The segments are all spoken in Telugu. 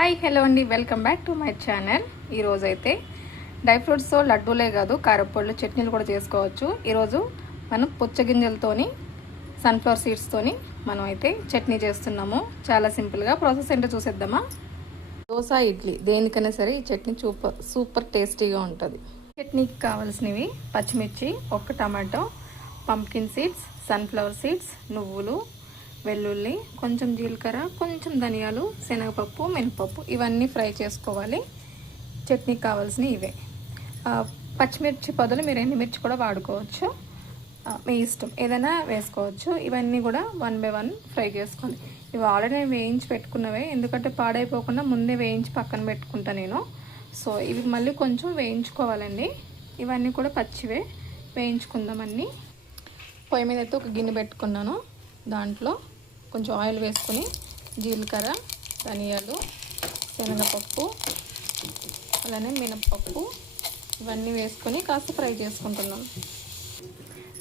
హాయ్ హలో అండి, welcome back to my channel. ఈరోజు అయితే డ్రై ఫ్రూట్స్తో లడ్డూలే కాదు కారపొళ్ళు చట్నీలు కూడా చేసుకోవచ్చు. ఈరోజు మనం పుచ్చగింజలతోని సన్ఫ్లవర్ సీడ్స్తోని మనం అయితే చట్నీ చేస్తున్నాము. చాలా సింపుల్గా ప్రాసెస్ ఏంటో చూసేద్దామా. దోశ ఇడ్లీ దేనికైనా సరే ఈ చట్నీ సూపర్ టేస్టీగా ఉంటుంది. చట్నీకి కావాల్సినవి పచ్చిమిర్చి, ఒక tomato, pumpkin seeds, sunflower seeds, నువ్వులు, వెల్లుల్లి, కొంచెం జీలకర్ర, కొంచెం ధనియాలు, శనగపప్పు, మినపప్పు ఇవన్నీ ఫ్రై చేసుకోవాలి. చట్నీకి కావాల్సినవి ఇవే. పచ్చిమిర్చి బదులు మీరు ఎండుమిర్చి కూడా వాడుకోవచ్చు, మీ ఇష్టం ఏదైనా వేసుకోవచ్చు. ఇవన్నీ కూడా 1 by 1 ఫ్రై చేసుకోండి. ఇవి ఆల్రెడీ నేను వేయించి పెట్టుకున్నవే, ఎందుకంటే పాడైపోకుండా ముందే వేయించి పక్కన పెట్టుకుంటా నేను. సో ఇవి మళ్ళీ కొంచెం వేయించుకోవాలండి. ఇవన్నీ కూడా పచ్చివే, వేయించుకుందాం అన్నీ. పొయ్యి మీద అయితే ఒక గిన్నె పెట్టుకున్నాను. దాంట్లో కొంచెం ఆయిల్ వేసుకొని జీలకర్ర, ధనియాలు, శనగపప్పు, అలానే మినపప్పు ఇవన్నీ వేసుకొని కాస్త ఫ్రై చేసుకుంటున్నాను.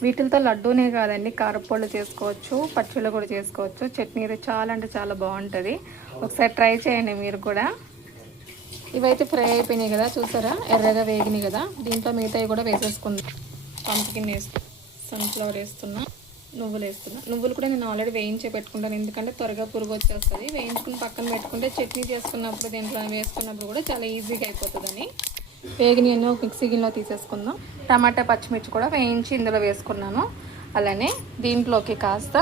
వీటితో లడ్డూనే కాదండి, కారపొళ్ళు చేసుకోవచ్చు, పచ్చళ్ళు కూడా చేసుకోవచ్చు. చట్నీ అయితే చాలా అంటే చాలా బాగుంటుంది. ఒకసారి ట్రై చేయండి మీరు కూడా. ఇవైతే ఫ్రై అయిపోయినాయి కదా, చూసారా ఎర్రగా వేగినాయి కదా. దీంట్లో మిగతాయి కూడా వేసేసుకుందాం. పంప్కిన్ వేస్తున్నా, సన్ఫ్లవర్ వేస్తున్నా, నువ్వులు వేస్తున్నా. నువ్వులు కూడా నేను ఆల్రెడీ వేయించే పెట్టుకుంటాను, ఎందుకంటే త్వరగా పురుగు వచ్చేస్తుంది. వేయించుకుని పక్కన పెట్టుకుంటే చట్నీ చేసుకున్నప్పుడు దీంట్లో వేసుకున్నప్పుడు కూడా చాలా ఈజీగా అయిపోతుందని. వేగిని ఒక మిక్సీ గిన్నెలో తీసేసుకుందాం. టమాటా, పచ్చిమిర్చి కూడా వేయించి ఇందులో వేసుకున్నాను. అలానే దీంట్లోకి కాస్త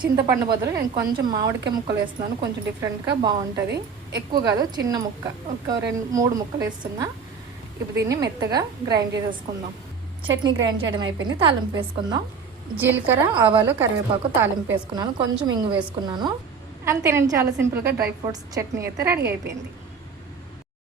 చింతపండు బదులు నేను కొంచెం మామిడికాయ ముక్కలు వేస్తున్నాను. కొంచెం డిఫరెంట్గా బాగుంటుంది. ఎక్కువ కాదు, చిన్న ముక్క, ఒక 2-3 ముక్కలు వేస్తున్నా. ఇప్పుడు దీన్ని మెత్తగా గ్రైండ్ చేసేసుకుందాం. చట్నీ గ్రైండ్ చేయడం అయిపోయింది. తాలింపు వేసుకుందాం. జీలకర్ర, ఆవాలు, కరివేపాకు తాలింపు వేసుకున్నాను. కొంచెం ఇంగు వేసుకున్నాను. అంతే, నేను చాలా సింపుల్గా డ్రై ఫ్రూట్స్ చట్నీ అయితే రెడీ అయిపోయింది.